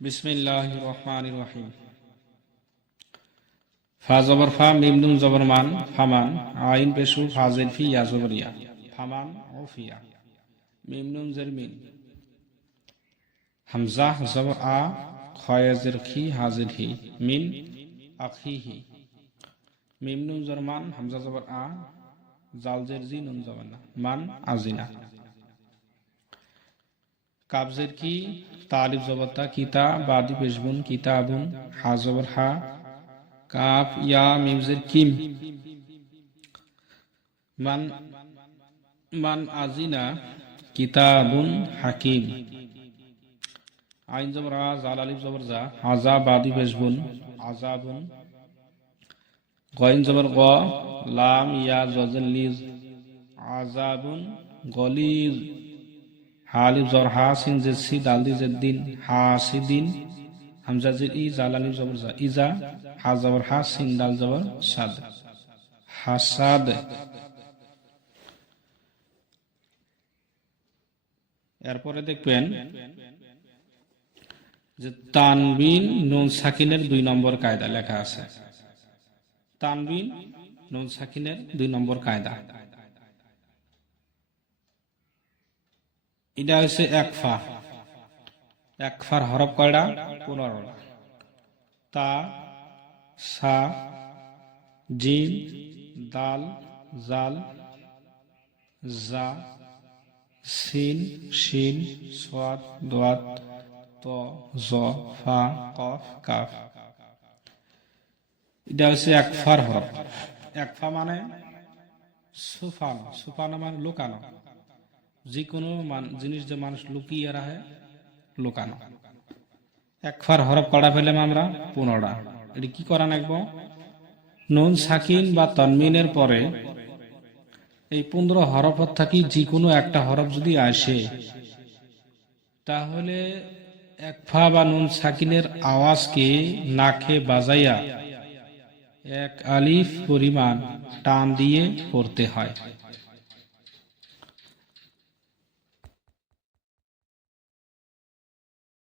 বিসমিল্লাহির রহমানির রহিম। ফা জবর ফা, মিম নুন জবর মান, ফামান, আইন পেশু, ফাজিল ফি, ইয়া জবর ইয়া, ফামান ও ফিয়া, মিম নুন জের মিন, হামজা জবর আ, খয়া জের খি, হাজির হি, মিন আখিহি, মিম নুন জবর মান, হামজা জবর আ, জাল জের জি, নুন জবর না, মান আজিনা, কাবজের কি, তালিব জবরতা, কিতা, বাদি পেশবুন, কিতাবুন, হা জবর হা, কাফ ইয়া মিমজের কিম, মান মান আজিনা, কিতাবুন হাকিম, আইন জবর আ, জাল আলিফ জবর জা, আজা বাদি পেশবুন, আজাবুন, গইন জবর গ, লাম ইয়া জজের লিজ, আজাবুন গলিজ, হালিফ জবর হা, সিন জের সি, দাল দি জের দিন, হাসিদিন, হামজা জের ই, জাল আলিফ জবর জা, ইজা, হা জবর হা, সিন দাল জবর সাদ, হাসাদ। এরপরে দেখবেন যে তানবিন নুন সাকিনের 2 নম্বর কায়দা লেখা আছে। তানবিন নুন সাকিনের 2 নম্বর কায়দা, এটা হচ্ছে এক ফার হরফ কয়টা? 15টা। তা, সা, জিম, দাল, জাল, জা, সিন, শিন, সাদ, দাদ, ত, জ, ফা, কফ, কাফ। এটা হচ্ছে এক ফার হরফ। এক ফা মানে সুফানো, সুফানো মানে লুকানো, যে কোনো জিনিস যে মানুষ লুকিয়ে রাখে, লুকানো। এক ফার হরফ করা পেলাম আমরা 15টা। এটি কি করা লাগবো? নুন সাকিন বা তনমিনের পরে এই 15 হরফ থাকি যে কোনো একটা হরফ যদি আসে, তাহলে এক ফা বা নুন সাকিনের আওয়াজকে নাকে বাজাইয়া 1 আলিফ পরিমাণ টান দিয়ে পড়তে হয়।